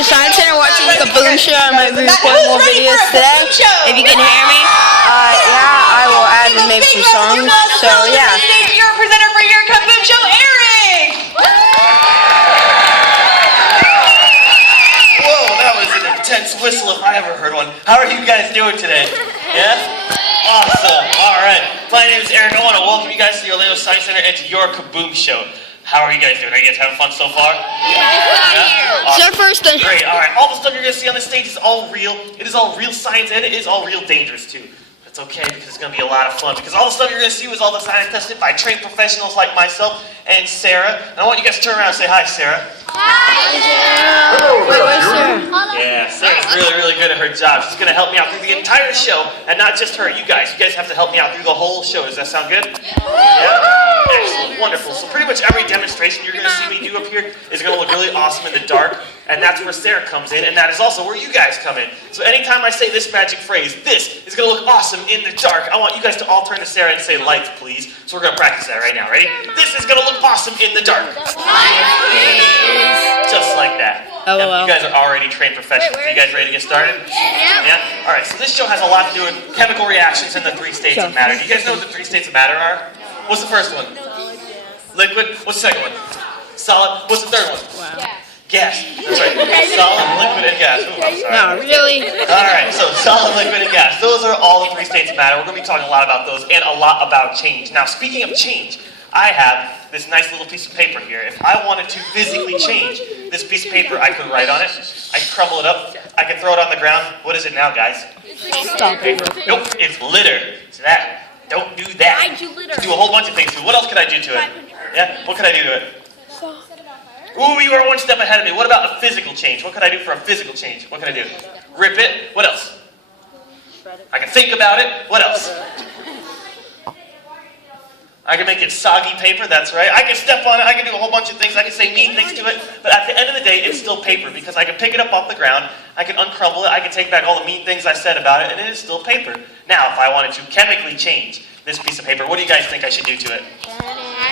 Orlando Science Center watching the KABOOM show. I might be recording more videos today. If you can hear me, yeah, I will add and make some songs. So yeah. Your presenter for your KABOOM show, Eric. Whoa, that was an intense whistle if I ever heard one. How are you guys doing today? Yeah? Awesome. All right. My name is Eric. I want to welcome you guys to the Orlando Science Center and to your KABOOM show. How are you guys doing? Are you guys having fun so far? Yeah. Awesome. It's our first day. Great. All right. All the stuff you're going to see on the stage is all real. It is all real science, and it is all real dangerous, too. That's okay, because it's going to be a lot of fun. Because all the stuff you're going to see was all the science tested by trained professionals like myself and Sarah. And I want you guys to turn around and say hi, Sarah. Hi, Sarah. Wait, where's Sarah? Yeah, Sarah's really good at her job. She's going to help me out through the entire show, and not just her, you guys. You guys have to help me out through the whole show. Does that sound good? Yeah? Excellent, wonderful. So pretty much every demonstration you're going to see me do up here is going to look really awesome in the dark, and that's where Sarah comes in, and that is also where you guys come in. So anytime I say this magic phrase, this is going to look awesome in the dark. I want you guys to all turn to Sarah and say lights, please. So we're going to practice that right now. Ready? This is going to look awesome in the dark. Just like that. LOL. You guys are already trained professionals. Are you guys ready to get started? Yeah. All right, so this show has a lot to do with chemical reactions and the three states of matter. Do you guys know what the three states of matter are? What's the first one? Liquid. What's the second one? Solid. What's the third one? Wow. Gas. That's right. Solid, liquid, and gas. Ooh, I'm sorry. No, really? All right, so solid, liquid, and gas. Those are all the three states of matter. We're going to be talking a lot about those and a lot about change. Now, speaking of change, I have this nice little piece of paper here. If I wanted to physically change this piece of paper, I could write on it. I could crumble it up. I could throw it on the ground. What is it now, guys? Stop Paper. Nope, it's litter. So that. Don't do that. I do litter. Do a whole bunch of things to it. What else could I do to it? Yeah, what could I do to it? Ooh, you were one step ahead of me. What about a physical change? What could I do for a physical change? What could I do? Rip it. What else? I can think about it. What else? I can make it soggy paper, that's right. I can step on it, I can do a whole bunch of things, I can say mean things to it, but at the end of the day, it's still paper, because I can pick it up off the ground, I can uncrumble it, I can take back all the mean things I said about it, and it is still paper. Now, if I wanted to chemically change this piece of paper, what do you guys think I should do to it?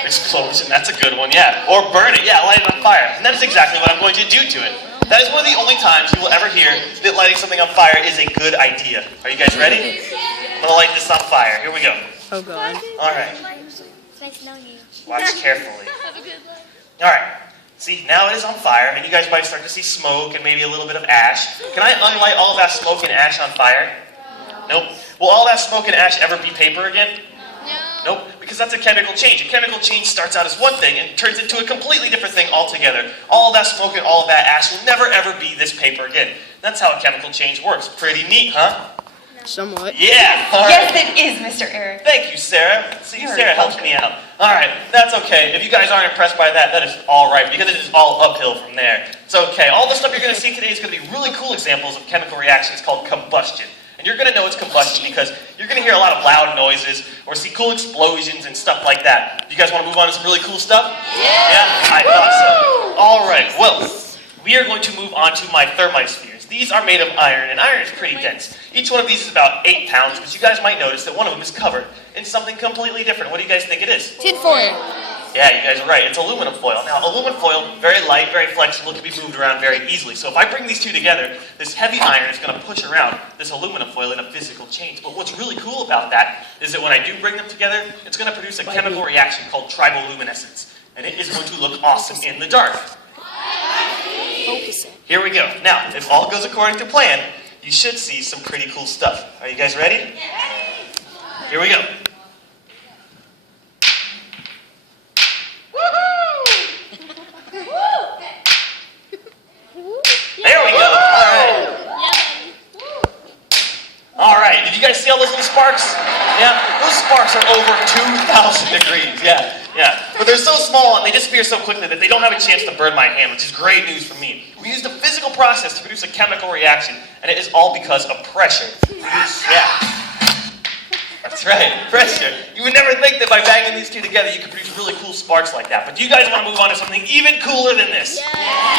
Explosion, that's a good one, yeah. Or burn it, yeah, light it on fire. And that is exactly what I'm going to do to it. That is one of the only times you will ever hear that lighting something on fire is a good idea. Are you guys ready? I'm going to light this on fire. Here we go. Oh, God. All right. Nice knowing you. Watch carefully. All right. See, now it is on fire, and you guys might start to see smoke and maybe a little bit of ash. Can I unlight all of that smoke and ash on fire? Nope. Will all that smoke and ash ever be paper again? No. Nope, because that's a chemical change. A chemical change starts out as one thing and turns into a completely different thing altogether. All of that smoke and all of that ash will never ever be this paper again. That's how a chemical change works. Pretty neat, huh? Somewhat. Yeah. All right. Yes, it is, Mr. Eric. Thank you, Sarah. See, Sarah helps me out. All right, that's okay. If you guys aren't impressed by that, that is all right, because it is all uphill from there. It's okay. All the stuff you're going to see today is going to be really cool examples of chemical reactions called combustion. And you're going to know it's combustion because you're going to hear a lot of loud noises or see cool explosions and stuff like that. You guys want to move on to some really cool stuff? Yeah? I thought so. All right, well, we are going to move on to my thermite spheres. These are made of iron, and iron is pretty dense. Each one of these is about 8 pounds, but you guys might notice that one of them is covered in something completely different. What do you guys think it is? Tin foil. Yeah, you guys are right. It's aluminum foil. Now, aluminum foil, very light, very flexible, can be moved around very easily. So if I bring these two together, this heavy iron is going to push around this aluminum foil in a physical change. But what's really cool about that is that when I do bring them together, it's going to produce a chemical reaction called triboluminescence. And it is going to look awesome in the dark. Here we go. Now, if all goes according to plan, you should see some pretty cool stuff. Are you guys ready? Here we go. There we go. All right. All right. Did you guys see all those little sparks? Yeah. Those sparks are over 2,000 degrees. Yeah. But they're so small and they disappear so quickly that they don't have a chance to burn my hand, which is great news for me. We used a physical process to produce a chemical reaction, and it is all because of pressure. Yeah. That's right, pressure. You would never think that by banging these two together you could produce really cool sparks like that. But do you guys want to move on to something even cooler than this?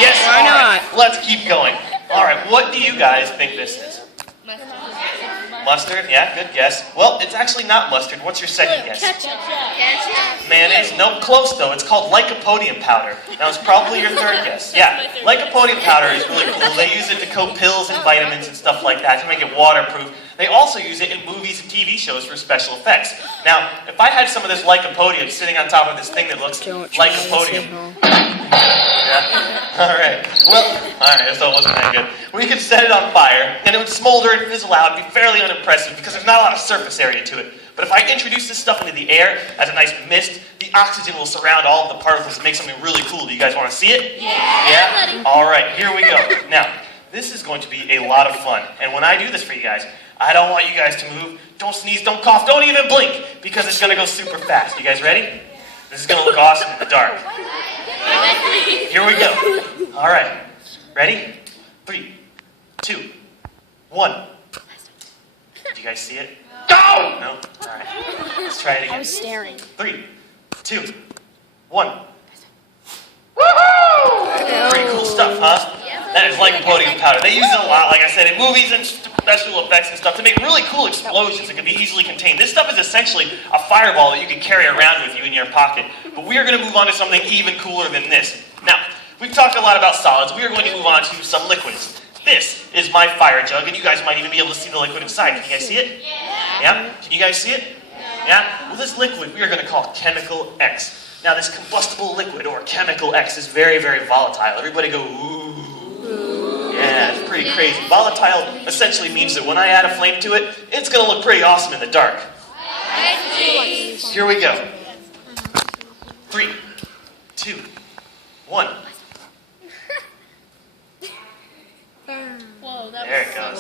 Yes? Why not? Let's keep going. All right, what do you guys think this is? Mustard? Yeah, good guess. Well, it's actually not mustard. What's your second guess? Ketchup. Mayonnaise? Nope, close though. It's called lycopodium powder. That was probably your third guess. Yeah, lycopodium powder is really cool. They use it to coat pills and vitamins and stuff like that to make it waterproof. They also use it in movies and TV shows for special effects. Now, if I had some of this lycopodium sitting on top of this thing that looks lycopodium. Yeah. Alright. Well, alright, so it wasn't that good. We could set it on fire, and it would smolder and fizzle out and be fairly unimpressive because there's not a lot of surface area to it. But if I introduce this stuff into the air as a nice mist, the oxygen will surround all of the particles and make something really cool. Do you guys want to see it? Yeah? Alright, here we go. Now, this is going to be a lot of fun. And when I do this for you guys, I don't want you guys to move. Don't sneeze, don't cough, don't even blink, because it's going to go super fast. You guys ready? This is going to look awesome in the dark. Here we go. All right. Ready? 3, 2, 1. Did you guys see it? Go! No? All right. Let's try it again. I was staring. 3, 2, 1. Woohoo! Pretty cool stuff, huh? That is lycopodium powder. They use it a lot, like I said, in movies and special effects and stuff to make really cool explosions that can be easily contained. This stuff is essentially a fireball that you can carry around with you in your pocket. But we are going to move on to something even cooler than this. Now, we've talked a lot about solids. We are going to move on to some liquids. This is my fire jug, and you guys might even be able to see the liquid inside. Can you guys see it? Yeah? Can you guys see it? Yeah? Well, this liquid we are going to call chemical X. Now, this combustible liquid, or chemical X, is very, very volatile. Everybody go, ooh. Yeah, it's pretty crazy. Volatile essentially means that when I add a flame to it, it's going to look pretty awesome in the dark. Here we go. 3, 2, 1. Whoa, that There it goes.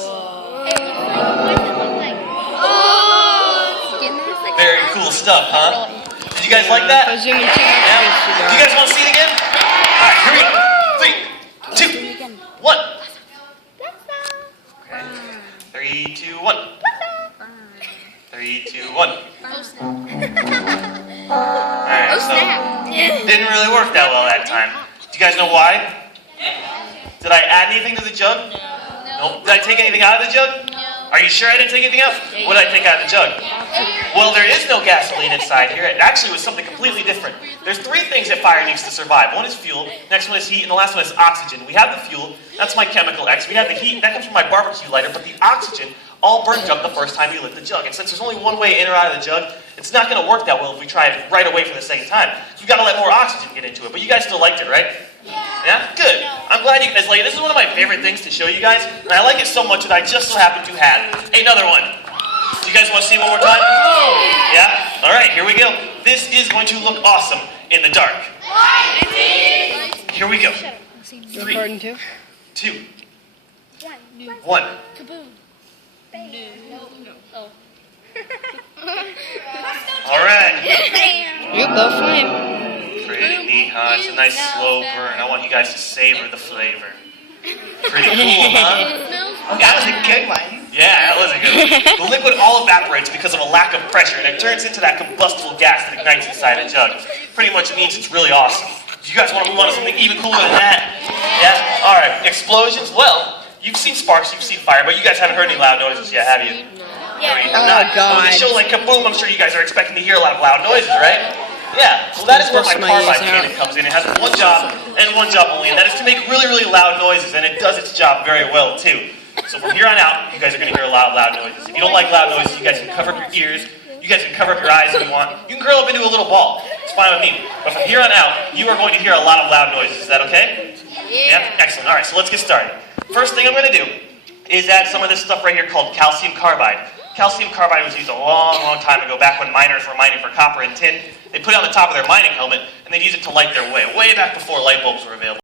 Very cool stuff, huh? Did you guys like that? Yeah? Do you guys want to see it again? Alright, here we go. 3, 2, 1. Okay. 3, 2, 1. 3, 2, 1. Alright, so didn't really work that well that time. Do you guys know why? Did I add anything to the jug? No. Did I take anything out of the jug? Are you sure I didn't take anything out? What did I take out of the jug? Well, there is no gasoline inside here. It actually was something completely different. There's 3 things that fire needs to survive. One is fuel, next one is heat, and the last one is oxygen. We have the fuel, that's my chemical X. We have the heat, that comes from my barbecue lighter, but the oxygen all burnt up the first time you lit the jug. And since there's only one way in or out of the jug, it's not going to work that well if we try it right away for the second time. So you've got to let more oxygen get into it. But you guys still liked it, right? Yeah? Good. I'm glad you guys like it. This is one of my favorite things to show you guys, and I like it so much that I just so happen to have another one. Do you guys want to see it one more time? Yeah? Alright, here we go. This is going to look awesome in the dark. Here we go. 3, 2, 1. KABOOM. Alright. Yep, the flame. Pretty neat, huh? It's a nice slow burn. I want you guys to savor the flavor. Pretty cool, huh? That was a good one. Yeah, that was a good one. The liquid all evaporates because of a lack of pressure, and it turns into that combustible gas that ignites inside a jug. Pretty much means it's really awesome. Do you guys want to move on to something even cooler than that? Yeah? Alright, explosions. Well, you've seen sparks, you've seen fire, but you guys haven't heard any loud noises yet, have you? No, you have not. Well, with a show like KABOOM, I'm sure you guys are expecting to hear a lot of loud noises, right? Yeah, well that is where my carbide cannon comes in. It has one job, and one job only, and that is to make really, really loud noises, and it does its job very well, too. So from here on out, you guys are going to hear a lot of loud noises. If you don't like loud noises, you guys can cover up your ears, you guys can cover up your eyes if you want. You can curl up into a little ball. It's fine with me. But from here on out, you are going to hear a lot of loud noises. Is that okay? Yeah? Excellent. Alright, so let's get started. First thing I'm going to do is add some of this stuff right here called calcium carbide. Calcium carbide was used a long, long time ago, back when miners were mining for copper and tin. They put it on the top of their mining helmet, and they'd use it to light their way back before light bulbs were available.